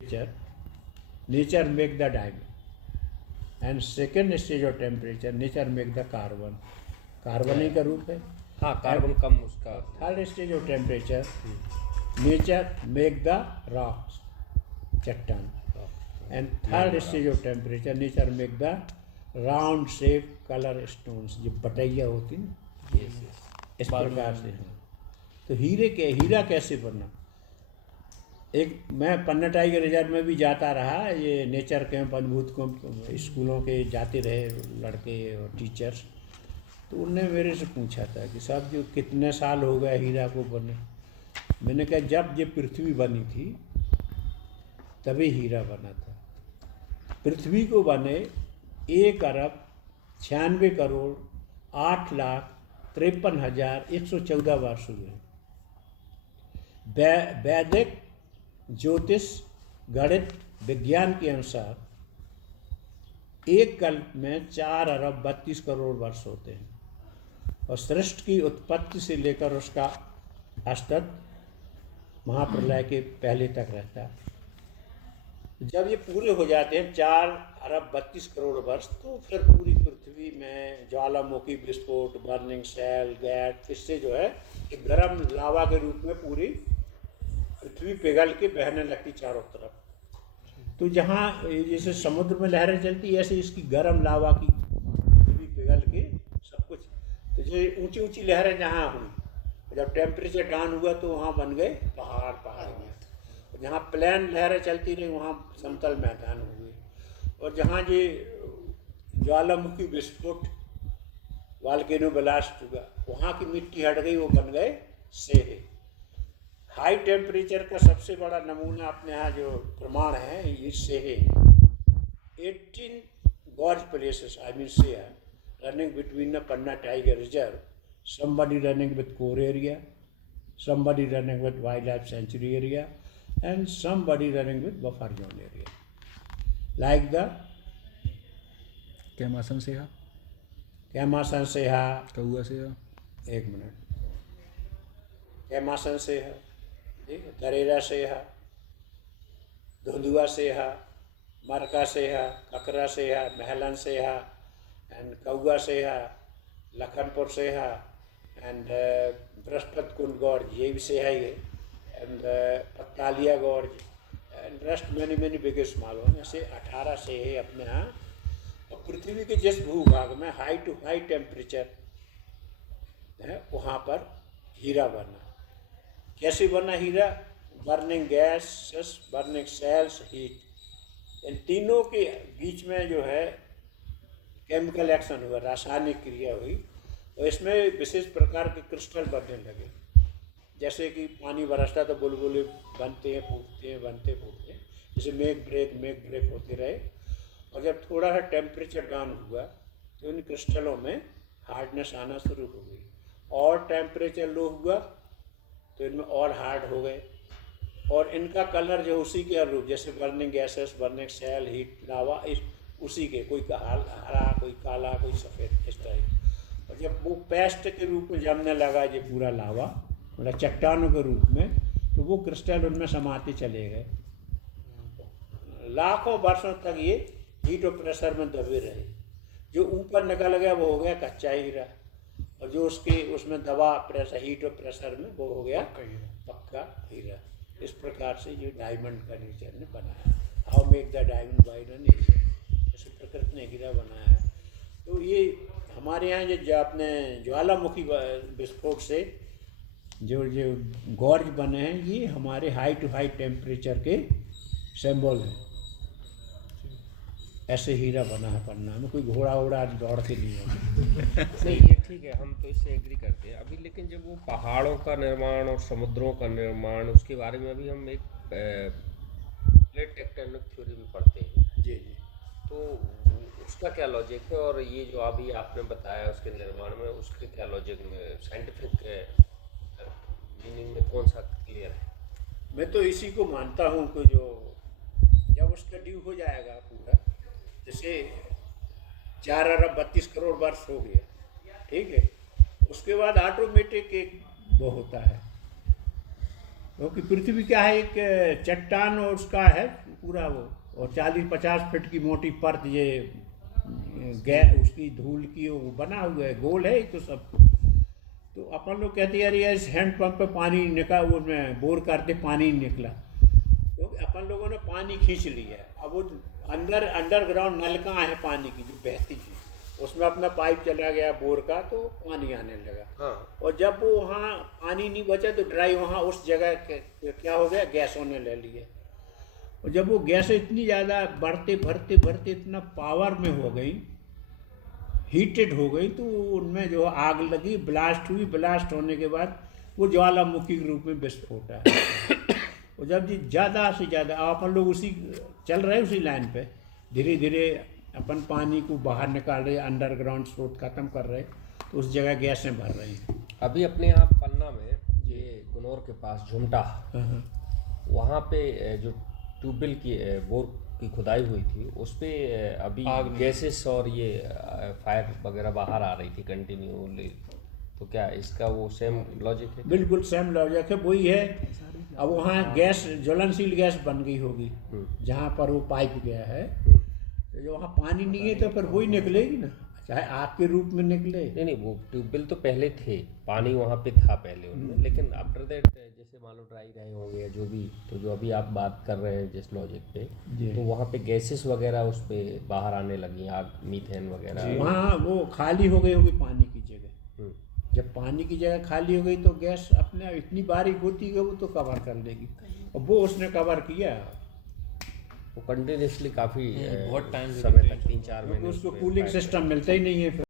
temperature, nature make the diamond. And second stage of temperature, nature make the carbon. Carbon ही का रूप है. हाँ, कार्बन कम उसका. Third stage of temperature, nature make the rocks, चट्टान. And third stage of temperature, nature make the round shape colour stones, जो बटैया होती है इस प्रकार से. तो हीरा कैसे बना? एक मैं पन्ना टाइगर रिजर्व में भी जाता रहा, ये नेचर कैंप, अनुभूत कैंप, स्कूलों के जाते रहे लड़के और टीचर्स. तो उनने मेरे से पूछा था कि साहब जो कितने साल हो गए हीरा को बने. मैंने कहा जब ये पृथ्वी बनी थी तभी हीरा बना था. पृथ्वी को बने 1,96,08,53,114 वर्ष हुए. वैदिक ज्योतिष गणित विज्ञान के अनुसार एक कल्प में 4,32,00,00,000 वर्ष होते हैं और सृष्टि की उत्पत्ति से लेकर उसका अस्तित्व महाप्रलय के पहले तक रहता है. जब ये पूरे हो जाते हैं 4,32,00,00,000 वर्ष, तो फिर पूरी पृथ्वी में ज्वालामुखी विस्फोट, बर्निंग सेल, गैस, इससे जो है एक गर्म लावा के रूप में पूरी पृथ्वी पिघल के बहने लगती चारों तरफ. तो जहाँ जैसे समुद्र में लहरें चलती, ऐसे इसकी गर्म लावा की पृथ्वी पिघल के सब कुछ. तो जो ऊंची ऊंची लहरें जहाँ हुई, जब टेम्परेचर डाउन हुआ तो वहाँ बन गए पहाड़ में. जहाँ प्लेन लहरें चलती रही वहाँ समतल मैदान हुए. और जहाँ ये ज्वालामुखी विस्फोट, वाल्केनो ब्लास्ट हुआ, वहाँ की मिट्टी हट गई, वो बन गए सेहे. हाई टेम्परेचर का सबसे बड़ा नमूना अपने यहाँ जो प्रमाण है ये सेहे. 18 गॉर्ज प्लेसेस, आई मीन सेहा, running between the Panna tiger reserve. somebody running with core area, somebody running with wildlife sanctuary area, and somebody running with buffer zone area. Like the कैमासन सेहा, कैमासन सेहा, कौआ सेहा, एक मिनट, कैमासन सेहा, दरेरा सेहा, धुंधुआ सेहा, मरका सेहा, ककरा सेहा, महलन सेहा, एंड कौआ सेहा, लखनपुर सेहा, and Brihaspati Kund gorge, ये भी सेहा ही है, and Pattaliya gorge, and rest many big small one. ऐसे 18 सेहे अपने यहाँ. और पृथ्वी के जिस भूभाग में हाई टू हाई टेम्परेचर है वहाँ पर हीरा बना. कैसे बना हीरा? Burning gases, burning cells, heat, इन तीनों के बीच में जो है केमिकल एक्शन हुआ, रासायनिक क्रिया हुई, और इसमें विशेष प्रकार के क्रिस्टल बनने लगे. जैसे कि पानी बरसता तो बुलबुले बनते हैं, फूटते हैं, बनते फूटते हैं, जैसे मेक ब्रेक होते रहे. और जब थोड़ा सा टेम्परेचर डाउन हुआ तो इन क्रिस्टलों में हार्डनेस आना शुरू हो गई. और टेम्परेचर लो हुआ तो इनमें और हार्ड हो गए. और इनका कलर जो उसी के अनुरूप, जैसे burning gases, burning cell, heat, lava, उसी के, कोई हरा, कोई काला, कोई सफ़ेद, इस तरह. और जब वो पेस्ट के रूप में जमने लगा ये पूरा लावा, मतलब चट्टानों के रूप में, तो वो क्रिस्टल उनमें समाते चले गए. लाखों वर्षों तक ये हीट और प्रेशर में दबे रहे. जो ऊपर निकल गया वो हो गया कच्चा हीरा, और जो उसमें दबा प्रेशर, हीट और प्रेशर में, वो हो गया पक्का हीरा. इस प्रकार से ये डायमंड का नेचर ने बनाया. How make the diamond by the nature, ऐसे प्रकृति ने हीरा बनाया है. तो ये हमारे यहाँ जो अपने ज्वालामुखी विस्फोट से जो गॉर्ज बने हैं, ये हमारे हाई टू हाई टेम्परेचर के सिंबल हैं. ऐसे हीरा बना है पन्ना में. कोई घोड़ा वोड़ा दौड़ के नहीं है. नहीं, ये ठीक है, हम तो इससे एग्री करते हैं अभी. लेकिन जब वो पहाड़ों का निर्माण और समुद्रों का निर्माण, उसके बारे में अभी हम एक प्लेट टेक्टोनिक थ्योरी भी पढ़ते हैं. जी जी. तो उसका क्या लॉजिक है, और ये जो अभी आपने बताया उसके निर्माण में, उसके क्या लॉजिक में, साइंटिफिक मीनिंग में कौन सा क्लियर है? मैं तो इसी को मानता हूँ कि जो जब उसका ड्यू हो जाएगा पूरा, जैसे 4,32,00,00,000 वर्ष हो गया, ठीक है, उसके बाद ऑटोमेटिक एक वो होता है क्योंकि पृथ्वी क्या है, एक चट्टान और उसका है पूरा वो, और 40-50 फीट की मोटी परत ये उसकी धूल की वो बना हुआ है, गोल है तो सब। तो अपन लोग कहते हैं यार ये इस हैंड पंप पे पानी निकला, वो में बोर करते पानी नहीं निकला, तो अपन लोगों ने पानी खींच लिया है। अब वो अंडरग्राउंड नलका है पानी की जो बहती थी, उसमें अपना पाइप चला गया बोर का, तो पानी आने लगा। हाँ। और जब वो वहाँ पानी नहीं बचा तो ड्राई वहाँ उस जगह क्या हो गया, गैस होने ले लिए। और जब वो गैस इतनी ज़्यादा बढ़ते भरते भरते इतना पावर में हो गई, हीटेड हो गई, तो उनमें जो आग लगी, ब्लास्ट हुई। ब्लास्ट होने के बाद वो ज्वालामुखी के रूप में विस्फोट है। और जब जी ज़्यादा से ज़्यादा अपन लोग उसी चल रहे उसी लाइन पे, धीरे धीरे अपन पानी को बाहर निकाल रहे, अंडरग्राउंड स्रोत ख़त्म कर रहे, तो उस जगह गैसें भर रही हैं। अभी अपने यहाँ पन्ना में ये गुनौर के पास झुमटा, वहाँ पे जो ट्यूबवेल की बोर की खुदाई हुई थी, उस पे अभी गैसेस और ये फायर वगैरह बाहर आ रही थी कंटिन्यूली। तो क्या इसका वो सेम लॉजिक है? बिल्कुल सेम लॉजिक है, वही है। अब वहाँ गैस ज्वलनशील गैस बन गई होगी जहाँ पर वो पाइप गया है, तो जो वहाँ पानी नहीं है तो फिर वही निकलेगी ना, चाहे आग के रूप में निकले। नहीं, वो ट्यूबवेल तो पहले थे, पानी वहाँ पे था पहले उनमें, लेकिन आफ्टर दैट जैसे मान लो ड्राई रहे होंगे या जो भी, तो जो अभी आप बात कर रहे हैं जिस लॉजिक पे, तो वहाँ पे गैसेस वगैरह उस पे बाहर आने लगी, आग, मीथेन वगैरह। वहाँ वो खाली हो गई होगी पानी की जगह। जब पानी की जगह खाली हो गई तो गैस अपने इतनी बारीक होती है वो तो कवर कर लेगी, और वो उसने कवर किया। वो कंटिन्यूसली काफ़ी बहुत टाइम समय तक 3-4 महीने उसको कूलिंग सिस्टम मिलता ही नहीं है फिर।